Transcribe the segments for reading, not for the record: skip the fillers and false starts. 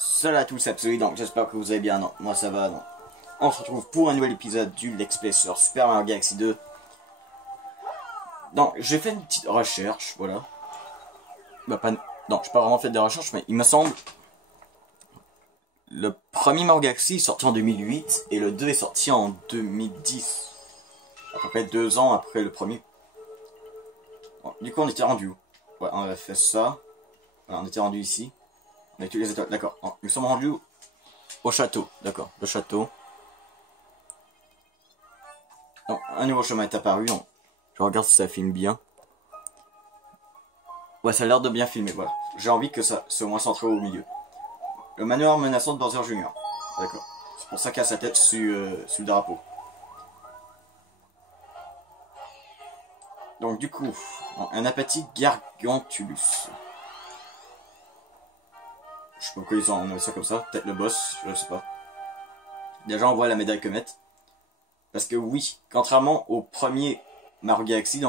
Salut à tous, Absolu, donc j'espère que vous allez bien, non, moi ça va, non. On se retrouve pour un nouvel épisode du Let's Play sur Super Mario Galaxy 2. Donc, j'ai fait une petite recherche, voilà. Bah pas... Non, j'ai pas vraiment fait des recherches, mais il me semble... Le premier Mario Galaxy est sorti en 2008, et le 2 est sorti en 2010. À peu près 2 ans après le premier. Bon, du coup, on était rendu où? Ouais, on avait fait ça. Voilà, on était rendu ici. On a eu toutes les étoiles, d'accord. Nous sommes rendus au château, d'accord, le château. Donc, un nouveau chemin est apparu. Je regarde si ça filme bien. Ouais, ça a l'air de bien filmer, voilà. J'ai envie que ça soit moins centré au milieu. Le manoir menaçant de Bowser Jr. D'accord. C'est pour ça qu'il a sa tête sur le drapeau. Donc du coup, un apathique Gargantulus. Je sais pas pourquoi ils ont nommé ça comme ça. Peut-être le boss, je sais pas. Déjà on voit la médaille comète. Parce que oui, contrairement au premier Mario Galaxy,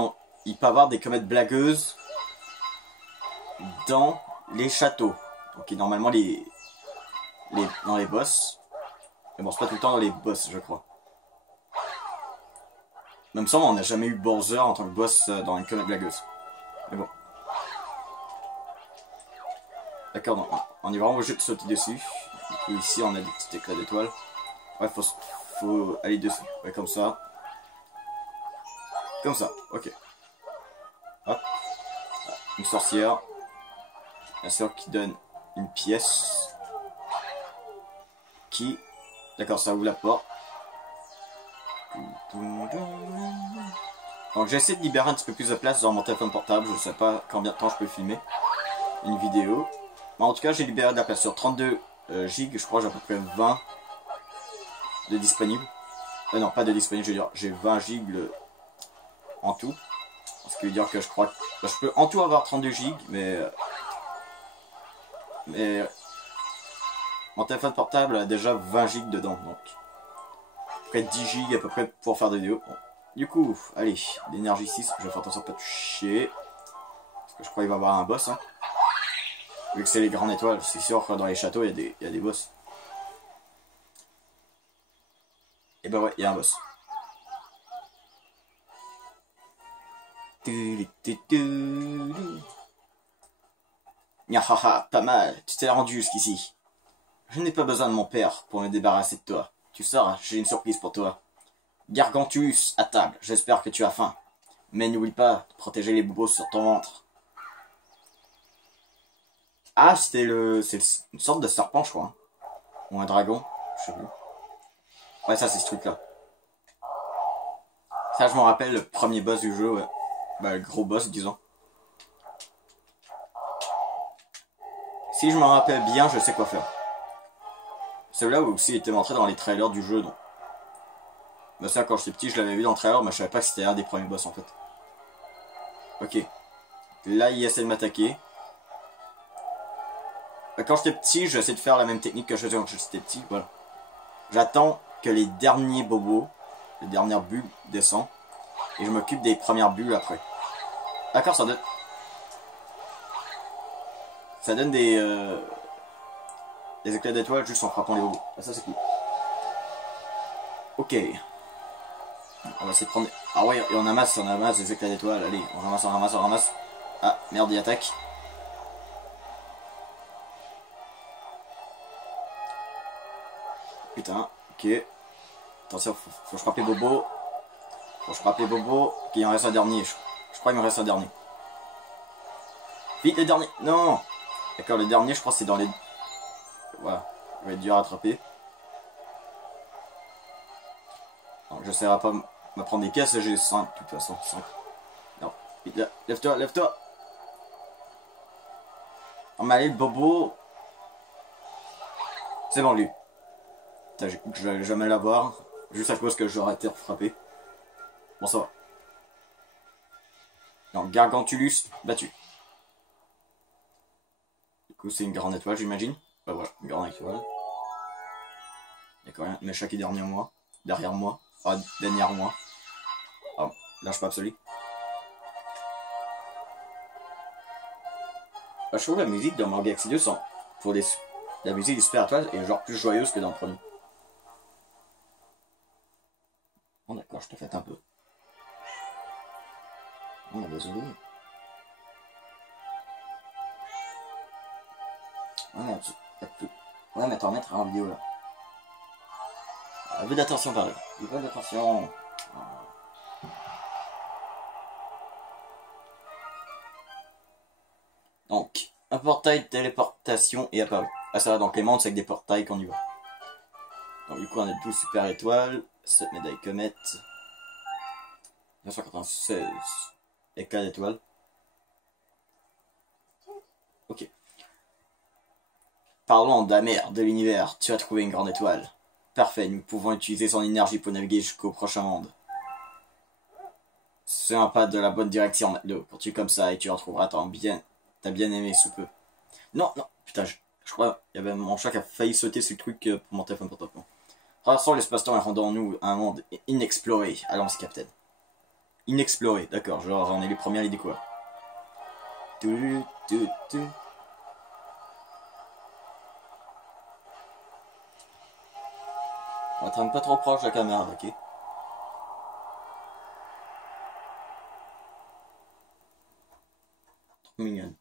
il peut y avoir des comètes blagueuses dans les châteaux. Donc normalement dans les boss. Mais bon, c'est pas tout le temps dans les boss, je crois. Même ça, on n'a jamais eu Bowser en tant que boss dans une comète blagueuse. Mais bon. D'accord, donc on est vraiment obligé de sauter dessus. Du coup, ici, on a des petits éclats d'étoiles. Ouais, faut aller dessus. Ouais, comme ça. Comme ça, ok. Hop. Une sorcière. La sœur qui donne une pièce. Qui... D'accord, ça ouvre la porte. Donc j'essaie de libérer un petit peu plus de place dans mon téléphone portable. Je sais pas combien de temps je peux filmer une vidéo. Mais en tout cas, j'ai libéré de la place sur 32 gigs. Je crois que j'ai à peu près 20 de disponibles. Non, pas de disponibles, je veux dire, j'ai 20 gigs en tout. Ce qui veut dire que je crois que je peux en tout avoir 32 gigs, mais mon téléphone portable a déjà 20 gigs dedans, donc à peu près 10 gigs à peu près pour faire des vidéos. Bon. Du coup, allez, l'énergie 6, je vais faire attention à pas toucher. Parce que je crois qu'il va y avoir un boss, hein. Vu que c'est les grandes étoiles, c'est sûr que dans les châteaux, il y a des boss. Et bah ouais, il y a un boss. Nyahaha, pas mal, tu t'es rendu jusqu'ici. Je n'ai pas besoin de mon père pour me débarrasser de toi. Tu sauras, j'ai une surprise pour toi. Gargantus, à table, j'espère que tu as faim. Mais n'oublie pas de protéger les bobos sur ton ventre. Ah, c'est une sorte de serpent, je crois. Hein. Ou un dragon, je sais plus. Ouais, ça, c'est ce truc-là. Ça, je me rappelle, le premier boss du jeu, ouais. Bah, le gros boss, disons. Si je me rappelle bien, je sais quoi faire. Celui-là aussi était montré dans les trailers du jeu, donc. Bah ça, quand j'étais petit, je l'avais vu dans le trailer, mais je savais pas que c'était un des premiers boss, en fait. Ok. Là, il essaie de m'attaquer. Quand j'étais petit, j'essaie de faire la même technique que je faisais quand j'étais petit, voilà. J'attends que les derniers bobos, les dernières bulles descendent, et je m'occupe des premières bulles après. D'accord, ça donne des éclats d'étoiles juste en frappant les bobos. Ah, ça c'est cool. Ok. On va essayer de prendre... Ah ouais, et on amasse des éclats d'étoiles. Allez, on ramasse, on ramasse, on ramasse. Ah, merde, il attaque. Putain, ok. Attention, faut que je frappe les bobos. Faut que je frappe les bobos. Ok, il en reste un dernier. Je crois qu'il me reste un dernier. Vite, les derniers. Non. D'accord, le dernier, je crois que c'est dans les... Voilà. Il va être dur à attraper. Donc, je n'essaierai pas de me prendre des pièces. J'ai 5 de toute façon. 5. Non. Vite, là. Lève-toi, lève-toi. On m'a allé le bobo. C'est bon, lui. Je vais jamais l'avoir. Juste à cause que j'aurais été frappé. Bon, ça va. Donc, Gargantulus battu. Du coup, c'est une grande étoile, j'imagine. Bah voilà, une grande étoile. Il y a quand même un méchant qui est derrière moi. Derrière moi. Ah, derrière moi. Ah, lâche pas absolu. Bah, je trouve la musique dans Mario Galaxy 2 pour les La musique du Super Étoile est genre plus joyeuse que dans le premier. Bon d'accord, je te fête un peu. Oh, désolé. Ouais, mais t'en mettre en vidéo là. Un peu d'attention par là. Un peu d'attention. Donc, un portail de téléportation est apparu. Ah ça va, donc les mondes c'est avec des portails qu'on y va. Donc du coup on a 12 super étoiles, 7 médailles comètes, 996 éclats d'étoiles. Ok. Parlons de la mer, de l'univers, tu as trouvé une grande étoile. Parfait, nous pouvons utiliser son énergie pour naviguer jusqu'au prochain monde. C'est un pas de la bonne direction, Matelot. Continue comme ça et tu retrouveras ta bien aimé sous peu. Non, non, putain, je crois il y avait mon chat qui a failli sauter sur le truc pour mon téléphone portable. Traversons l'espace-temps et rendons-nous un monde inexploré. Allons-y, Capitaine. Inexploré, d'accord, genre on est les premiers à les découvrir. On va traîner pas trop proche de la caméra, ok? Trop mignonne.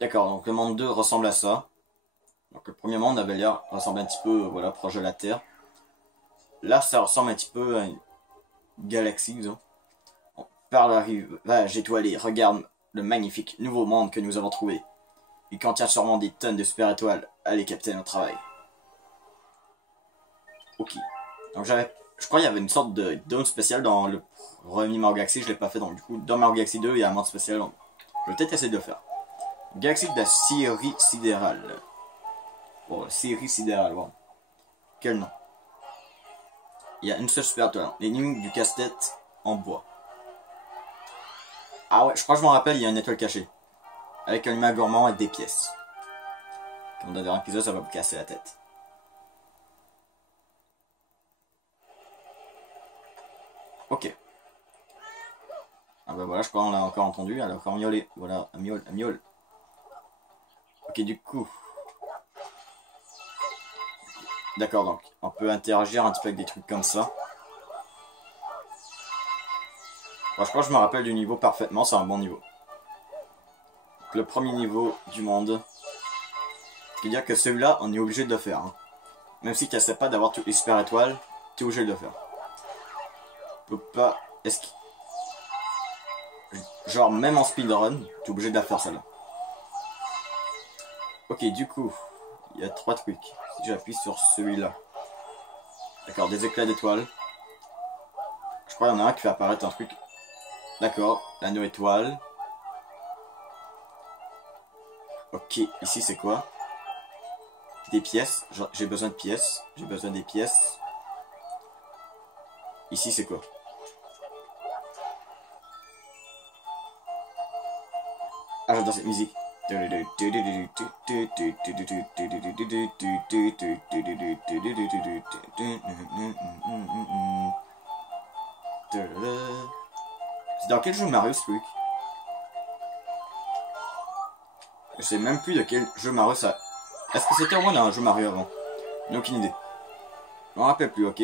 D'accord, donc le monde 2 ressemble à ça. Donc le premier monde avait l'air ressemble un petit peu, voilà, proche de la Terre. Là, ça ressemble un petit peu à une galaxie, disons. Par la rivage étoilée, regarde le magnifique nouveau monde que nous avons trouvé. Il contient sûrement des tonnes de super étoiles. Allez, Capitaine, au travail. Ok. Donc je crois qu'il y avait une sorte de dôme spécial dans le premier Mario Galaxy, je l'ai pas fait, donc du coup, dans Mario Galaxy 2, il y a un monde spécial, donc je vais peut-être essayer de le faire. Galaxie de la Syrie sidérale. Bon, Syrie sidérale, bon. Quel nom? Il y a une seule super étoile. L'énigme du casse-tête en bois. Ah ouais, je crois que je m'en rappelle, il y a une étoile cachée. Avec un humain gourmand et des pièces. Comme dans un épisode, ça va vous casser la tête. Ok. Ah bah voilà, je crois qu'on l'a encore entendu, elle a encore miaulé. Voilà, un miaule. Ok, du coup. D'accord, donc on peut interagir un petit peu avec des trucs comme ça. Bon, je crois que je me rappelle du niveau parfaitement, c'est un bon niveau. Donc, le premier niveau du monde. C'est-à-dire que celui-là, on est obligé de le faire. Hein. Même si tu n'essaies pas d'avoir toutes les super étoiles, tu es obligé de le faire. On peut pas... Est-ce que... Genre, même en speedrun, tu es obligé de la faire celle-là. Ok, du coup, il y a 3 trucs. Si j'appuie sur celui-là. D'accord, des éclats d'étoiles. Je crois qu'il y en a un qui fait apparaître un truc. D'accord, l'anneau étoile. Ok, ici c'est quoi? Des pièces. J'ai besoin de pièces. J'ai besoin des pièces. Ici c'est quoi? Ah, j'adore cette musique. C'est dans quel jeu Mario ce truc? Je sais même plus de quel jeu Mario ça... Est-ce que c'était au moins dans un jeu Mario avant? J'ai aucune idée. Je m'en rappelle plus, ok,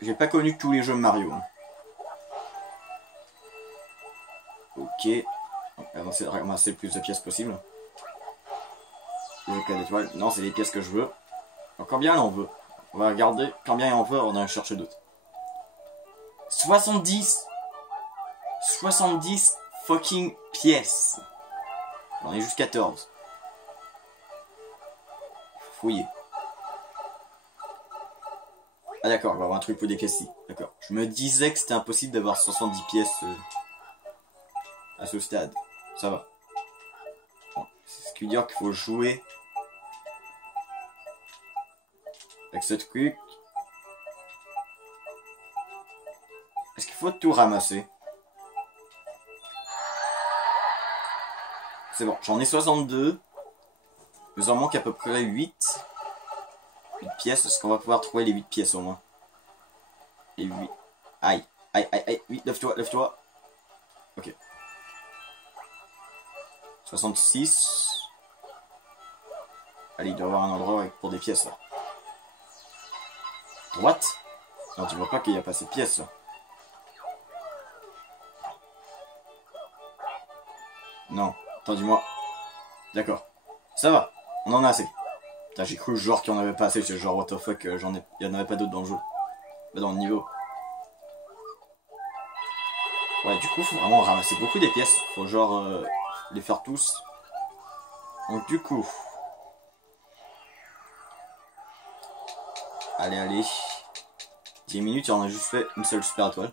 j'ai pas connu tous les jeux Mario. Hein. Ok. On va ramasser le plus de pièces possible. Les éclats d'étoiles. Non, c'est les pièces que je veux. Donc, combien on veut? On va regarder combien on veut, on en chercher d'autres. 70 fucking pièces. On est juste 14. Fouiller. Ah d'accord, on va avoir un truc pour des pièces ici. D'accord. Je me disais que c'était impossible d'avoir 70 pièces à ce stade. Ça va. Bon, c'est ce qui veut dire qu'il faut jouer avec ce truc. Est-ce qu'il faut tout ramasser? C'est bon, j'en ai 62. Il en manque à peu près 8. 8 pièces. Est-ce qu'on va pouvoir trouver les 8 pièces au moins? Les 8. Aïe, aïe, aïe, aïe. 8, lève-toi, lève-toi. Ok. 66. Allez, il doit y avoir un endroit pour des pièces là. Droite? Non, tu vois pas qu'il n'y a pas ces pièces là. Non, attends, dis-moi. D'accord. Ça va, on en a assez. Putain, j'ai cru genre qu'il y en avait pas assez, c'est genre what the fuck, il y en avait pas d'autres dans le jeu. Bah, dans le niveau. Ouais, du coup, faut vraiment ramasser beaucoup des pièces. Faut genre les faire tous. Donc du coup... Allez, allez. 10 minutes et on a juste fait une seule super étoile.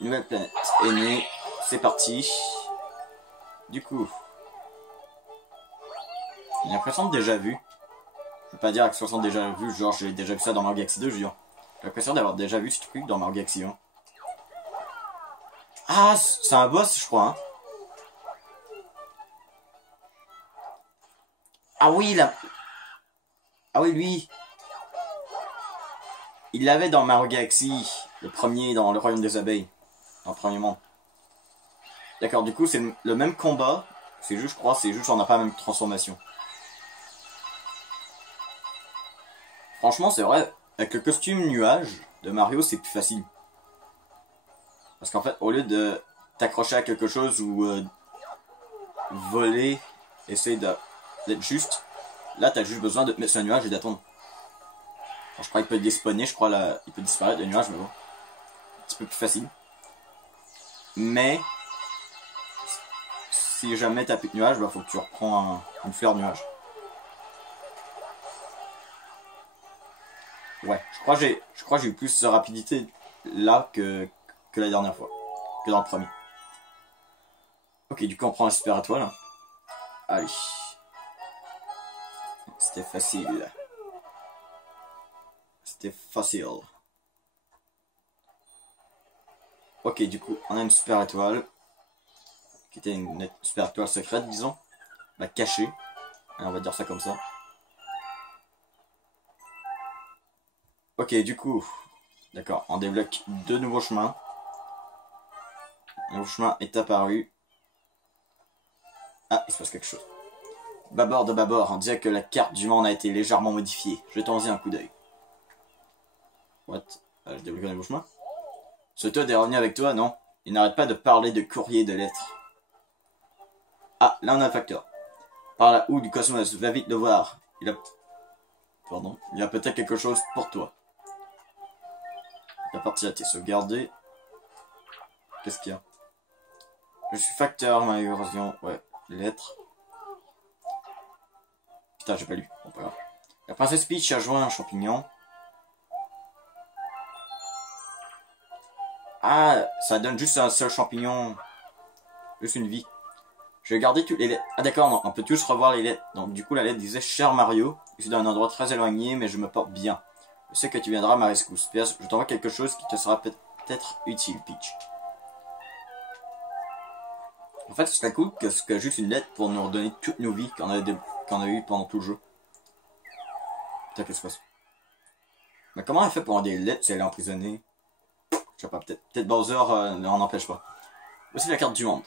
Une nouvelle planète est née. C'est parti. Du coup... J'ai l'impression de déjà vu. Je veux pas dire avec 60 déjà vu, genre j'ai déjà vu ça dans Mario Galaxy 2, je veux dire. J'ai l'impression d'avoir déjà vu ce truc dans Mario Galaxy 1. Ah, c'est un boss, je crois, hein. Ah oui, là. Ah oui, lui. Il l'avait dans Mario Galaxy, le premier dans le Royaume des Abeilles, dans le premier monde. D'accord, du coup, c'est le même combat. C'est juste, je crois, c'est juste on n'a pas la même transformation. Franchement, c'est vrai, avec le costume nuage de Mario, c'est plus facile. Parce qu'en fait, au lieu de t'accrocher à quelque chose ou voler, essayer d'être juste, là, t'as juste besoin de te mettre sur un nuage et d'attendre. Je crois qu'il peut despawner, je crois, là, il peut disparaître le nuage, mais bon. Un petit peu plus facile. Mais, si jamais t'as plus de nuage, bah faut que tu reprends une fleur nuage. Ouais, je crois que j'ai eu plus de rapidité là que la dernière fois. Que dans le premier. Ok, du coup on prend la super étoile. Allez. C'était facile. C'était facile. Ok, du coup on a une super étoile. Qui était une super étoile secrète, disons. Bah cachée. Alors, on va dire ça comme ça. Ok, du coup, d'accord, on débloque deux nouveaux chemins. Un nouveau chemin est apparu. Ah, il se passe quelque chose. Bâbord de bâbord, on dirait que la carte du monde a été légèrement modifiée. Jetons-y un coup d'œil. What? Je débloque un nouveau chemin. Ce Toad est revenu avec toi, non? Il n'arrête pas de parler de courrier et de lettres. Ah, là on a un facteur. Par là où du cosmos, va vite le voir. Il a peut-être quelque chose pour toi. La partie a été sauvegardée. Qu'est-ce qu'il y a? Je suis facteur, ma version. Ouais, lettres. Putain, j'ai pas lu. Bon, pas grave. La princesse Peach a joint un champignon. Ah, ça donne juste un seul champignon. Juste une vie. Je vais garder toutes les lettres. Ah d'accord, on peut tous revoir les lettres. Donc du coup, la lettre disait « Cher Mario, je suis dans un endroit très éloigné, mais je me porte bien. Je sais que tu viendras à ma rescousse. PS, je t'envoie quelque chose qui te sera peut-être utile, Peach. » En fait, ce serait cool que ce soit juste une lettre pour nous redonner toutes nos vies qu'on a eues pendant tout le jeu. Putain, qu'est-ce que c'est? Mais comment elle fait pour avoir des lettres si elle est emprisonnée? Je sais pas, peut-être Bowser n'en empêche pas. Voici la carte du monde.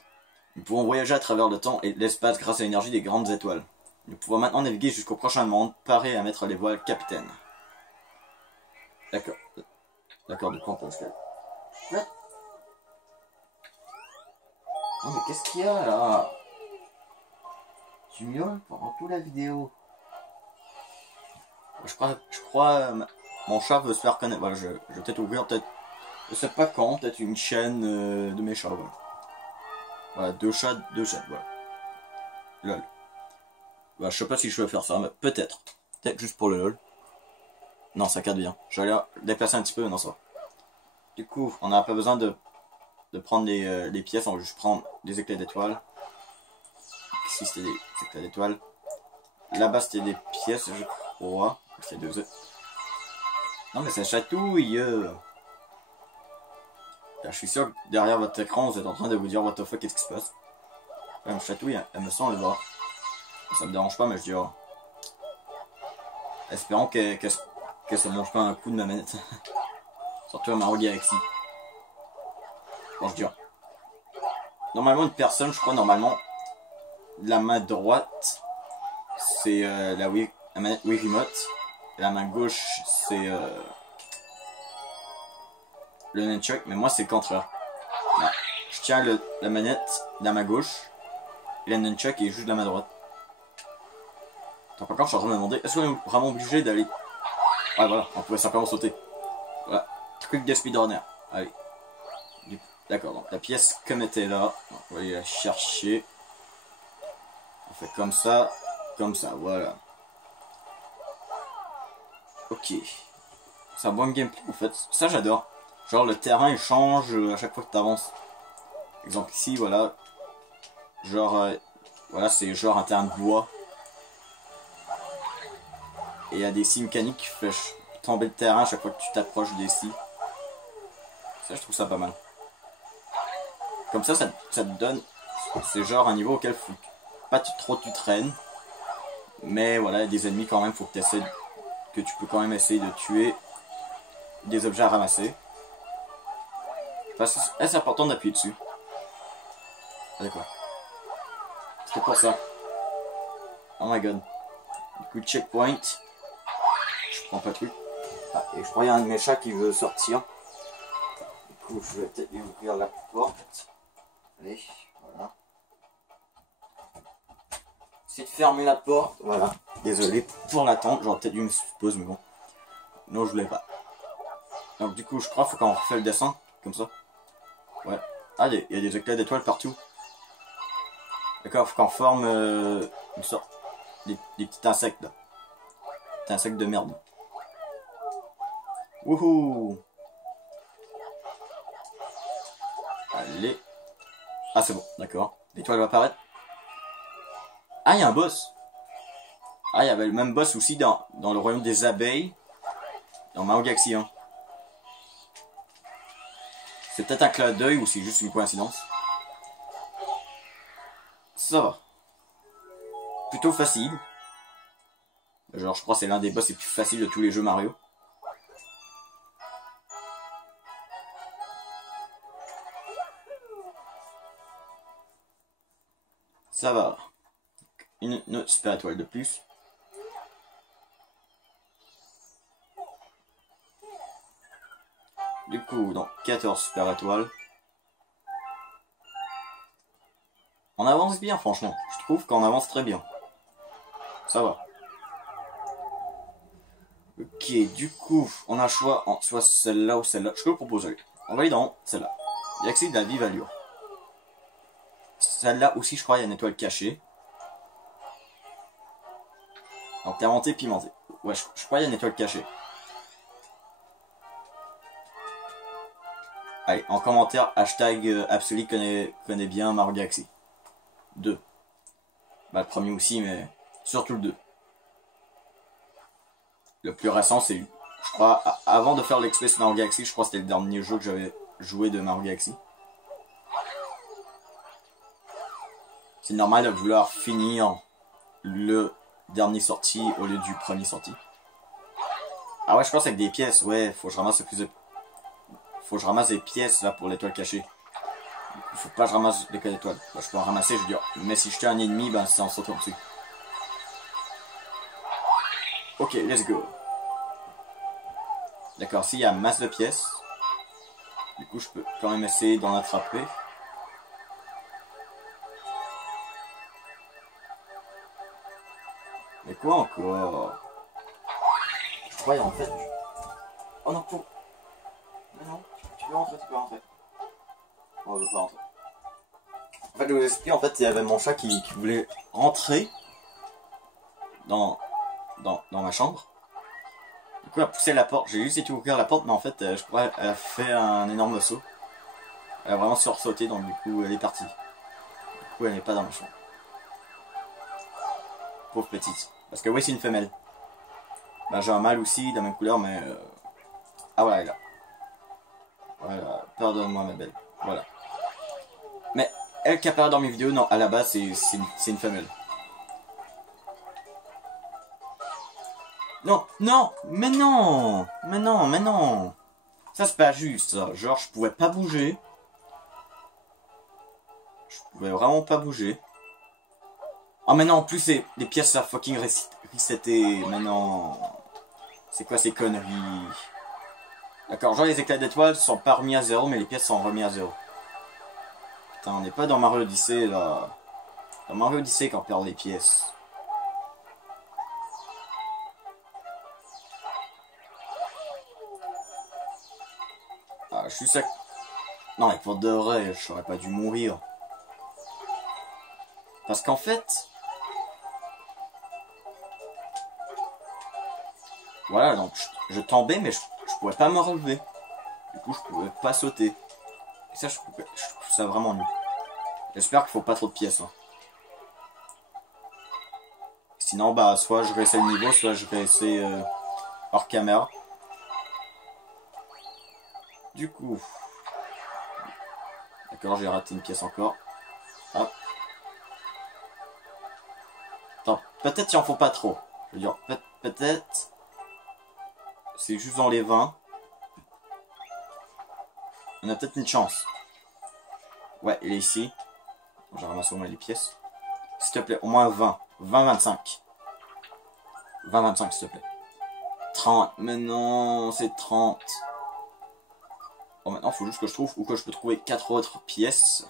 Nous pouvons voyager à travers le temps et l'espace grâce à l'énergie des grandes étoiles. Nous pouvons maintenant naviguer jusqu'au prochain monde, paré à mettre les voiles capitaine. D'accord. D'accord, de quoi on pense que... What? Oh mais qu'est-ce qu'il y a là? Tu miaules pendant toute la vidéo. Je crois mon chat veut se faire connaître. Voilà, je vais peut-être ouvrir, peut-être... Je sais pas quand, peut-être une chaîne de mes chats, voilà. Voilà, deux chats, voilà. Lol. Bah, je sais pas si je vais faire ça, mais peut-être. Peut-être juste pour le lol. Non, ça cadre bien. Je vais aller déplacer un petit peu, non ça va. Du coup, on n'a pas besoin de prendre les pièces, on va juste prendre des éclats d'étoiles. Ici c'était des éclats d'étoiles. Là-bas c'était des pièces, je crois. C'est deux œufs. Non mais ça chatouille. Là, je suis sûr que derrière votre écran, vous êtes en train de vous dire what the fuck, qu'est-ce qui se passe. Elle me chatouille, elle me sent le bras. Ça me dérange pas, mais je dis oh. Espérons qu'elle se mange pas un coup de ma manette. Surtout à Mario Galaxy. Bon, je dis normalement une personne, je crois normalement la main droite c'est la manette Wii Remote. Et la main gauche, c'est le nunchuck, mais moi c'est le contraire. Là, je tiens la manette de la main gauche, et le nunchuck est juste de la main droite. Attends, par contre, je suis en train de me demander, est-ce qu'on est vraiment obligé d'aller... Ouais, voilà, on pouvait simplement sauter. Voilà, truc de speedrunner. Allez. D'accord, donc la pièce comme était là, on va aller la chercher. On fait comme ça, voilà. Ok. C'est un bon gameplay en fait, ça j'adore. Genre le terrain il change à chaque fois que tu avances. Exemple ici, voilà. Genre, voilà, c'est genre un terrain de bois. Et il y a des scies mécaniques qui font tomber le terrain à chaque fois que tu t'approches des scies. Ça, je trouve ça pas mal. Comme ça te donne... C'est genre un niveau auquel faut pas trop tu traînes. Mais voilà, il y a des ennemis quand même, faut que tu peux quand même essayer de tuer. Des objets à ramasser. Parce que c'est important d'appuyer dessus. Ah, d'accord. C'était pour ça. Oh my god. Du coup, checkpoint. Je prends pas de truc. Ah, et je crois qu'il y a un de mes chats qui veut sortir. Du coup, je vais peut-être lui ouvrir la porte. Allez, voilà. Essayez de fermer la porte. Voilà. Désolé pour l'attente. J'aurais peut-être dû me supposer, mais bon. Non, je voulais pas. Donc, du coup, je crois qu'il faut qu'on refait le dessin. Comme ça. Ouais. Ah, il y a des éclats d'étoiles partout. D'accord, faut qu'on forme une sorte. Des petits insectes là. Des insectes de merde. Wouhou! Allez. Ah, c'est bon, d'accord. L'étoile va apparaître. Ah, il y a un boss. Ah, il y avait le même boss aussi dans le royaume des abeilles. Dans Mario Galaxy 1. C'est peut-être un clin d'œil ou c'est juste une coïncidence. Ça va. Plutôt facile. Genre, je crois que c'est l'un des boss les plus faciles de tous les jeux Mario. Ça va. Une autre super étoile de plus. Du coup, dans 14 super étoiles. On avance bien, franchement. Je trouve qu'on avance très bien. Ça va. Ok, du coup, on a le choix en soit celle-là ou celle-là. Je peux vous proposer. On va aller dans celle-là. Galaxy de la vive allure. Celle-là aussi, je crois, il y a une étoile cachée. Donc, t'es inventé, pimenté. Ouais, je crois qu'il y a une étoile cachée. Allez, en commentaire, hashtag Absoly connaît bien Mario Galaxy. 2. Bah, le premier aussi, mais surtout le 2. Le plus récent, c'est, je crois, avant de faire l'Express Mario Galaxy, je crois que c'était le dernier jeu que j'avais joué de Mario Galaxy. C'est normal de vouloir finir le dernier sorti au lieu du premier sorti. Ah ouais, je pense avec des pièces, ouais, faut que je ramasse plus de... Faut que je ramasse des pièces là pour l'étoile cachée. Faut pas que je ramasse les étoiles. Bah, je peux en ramasser, je veux dire. Mais si je tue un ennemi, ben c'est en sautant dessus. Ok, let's go. D'accord, s'il y a masse de pièces, du coup je peux quand même essayer d'en attraper. Mais quoi encore? Je croyais en fait... Oh non, faut... Mais non, tu peux rentrer, Oh, je veux pas rentrer. En fait, je vous explique, en fait, il y avait mon chat qui voulait rentrer dans ma chambre. Du coup, elle a poussé la porte. J'ai juste été ouvrir la porte, mais en fait, je crois qu'elle a fait un énorme saut. Elle a vraiment sursauté, donc du coup, elle est partie. Du coup, elle n'est pas dans ma chambre. Pauvre petite. Parce que oui, c'est une femelle. Ben, j'ai un mâle aussi, de la même couleur, mais... Ah voilà, elle est là. Voilà, pardonne-moi ma belle. Voilà. Mais elle qui apparaît dans mes vidéos, non, à la base, c'est une femelle. Non, non, mais non, mais non, mais non. Ça, c'est pas juste, ça. Genre, je pouvais pas bouger. Je pouvais vraiment pas bouger. Ah maintenant en plus les pièces à fucking resetter. Maintenant. C'est quoi ces conneries? D'accord, genre les éclats d'étoiles sont pas remis à 0, mais les pièces sont remis à 0. Putain, on n'est pas dans Mario Odyssey là. Dans Mario Odyssey quand on perd les pièces. Ah, je suis sec. Non, mais pour de vrai, je n'aurais pas dû mourir. Parce qu'en fait... Voilà, donc je tombais, mais je pouvais pas me relever. Du coup, je pouvais pas sauter. Et ça, je trouve ça vraiment nul. J'espère qu'il faut pas trop de pièces. Hein. Sinon, bah, soit je réessaie le niveau, soit je réessaie hors caméra. Du coup... D'accord, j'ai raté une pièce encore. Hop. Attends, peut-être il en faut pas trop. Je veux dire, peut-être... C'est juste dans les 20. On a peut-être une chance. Ouais, il est ici. J'ai ramassé au moins les pièces. S'il te plaît, au moins 20. 20-25. 20-25, s'il te plaît. 30. Mais non, c'est 30. Bon, maintenant, il faut juste que je trouve où que je peux trouver 4 autres pièces.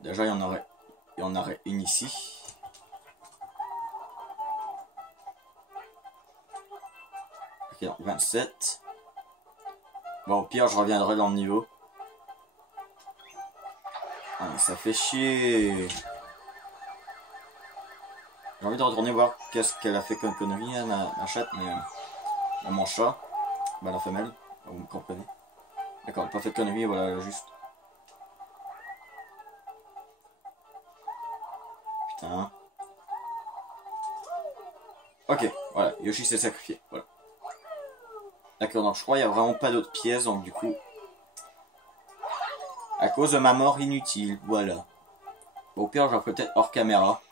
Déjà, il y en aurait une ici. Ok, donc 27. Bon, au pire, je reviendrai dans le niveau. Ah, ça fait chier. J'ai envie de retourner voir qu'est-ce qu'elle a fait comme connerie, hein, ma chatte, mais mon chat, bah la femelle, vous me comprenez. D'accord, elle n'a pas fait de connerie, voilà, juste. Putain. Ok, voilà, Yoshi s'est sacrifié, voilà. D'accord, donc je crois qu'il n'y a vraiment pas d'autres pièces, donc du coup... À cause de ma mort inutile, voilà. Bon, au pire, j'en ferai peut-être hors caméra.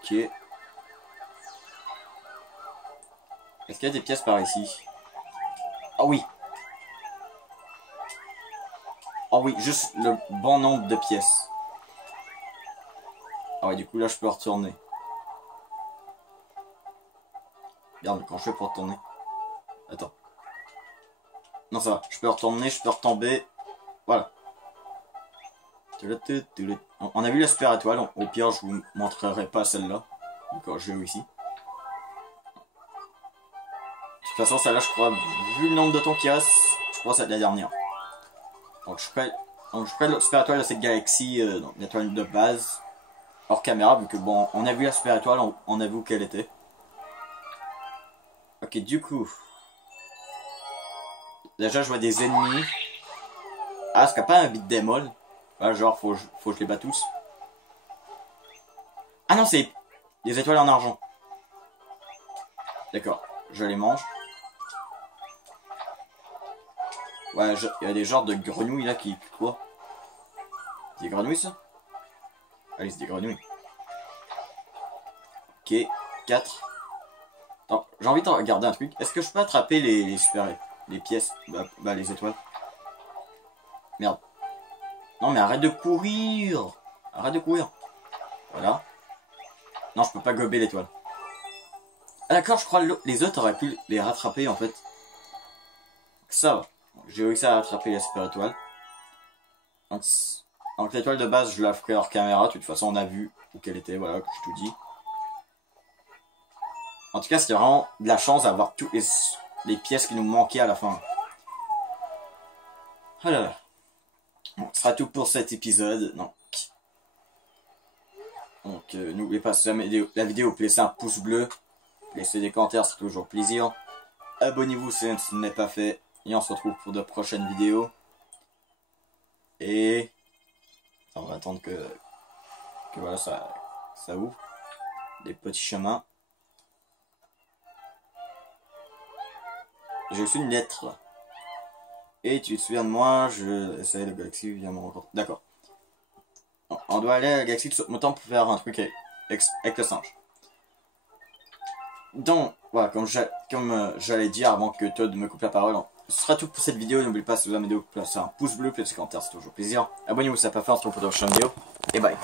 Ok. Est-ce qu'il y a des pièces par ici? Ah oui. Ah oui, juste le bon nombre de pièces. Ah ouais, du coup là je peux retourner. Regarde, quand je fais pour retourner. Attends. Non, ça va. Je peux retourner, je peux retomber. Voilà. On a vu la super étoile. Au pire, je vous montrerai pas celle-là. D'accord, je vais ici. De toute façon, celle-là, je crois, vu le nombre de temps qu'il reste, je crois que c'est la dernière. Donc, je ferai la super étoile de cette galaxie, donc l'étoile de base, hors caméra, vu que bon, on a vu la super étoile, on a vu où qu'elle était. Ok, du coup. Déjà, je vois des ennemis. Ah, est-ce qu'il n'y a pas un beat démol? Ouais, genre, faut que je les bats tous. Ah non, c'est des étoiles en argent. D'accord, je les mange. Ouais, il y a des genres de grenouilles là qui... Quoi? Des grenouilles ça? Allez, c'est des grenouilles. Ok, 4. Attends, j'ai envie de regarder un truc. Est-ce que je peux attraper les pièces? Bah, les étoiles. Merde. Non, mais arrête de courir! Arrête de courir. Voilà. Non, je peux pas gober l'étoile. Ah d'accord, je crois que les autres auraient pu les rattraper en fait. Ça va. J'ai réussi à rattraper la super étoile. Donc l'étoile de base, je la ferai hors caméra. De toute façon, on a vu où qu'elle était. Voilà, je tout dis. En tout cas, c'était vraiment de la chance d'avoir toutes les pièces qui nous manquaient à la fin. Oh là là. Bon, ce sera tout pour cet épisode. Donc n'oubliez pas, si la vidéo, laissez un pouce bleu. Laissez des commentaires, c'est toujours plaisir. Abonnez-vous si ce n'est pas fait. Et on se retrouve pour de prochaines vidéos. Et on va attendre que voilà, ça ouvre. Des petits chemins. J'ai reçu une lettre. Et tu te souviens de moi, je essaie la galaxie vient me rencontrer. D'accord. On doit aller à la galaxie de Saute-Mouton pour faire un truc avec le singe. Donc, voilà, comme j'allais dire avant que Todd me coupe la parole, ce sera tout pour cette vidéo. N'oubliez pas, si vous avez une vidéo, placer un pouce bleu, placer un commentaire, c'est toujours plaisir. Abonnez-vous si ça n'a pas fait, on se retrouve pour une prochaine vidéo. Et bye.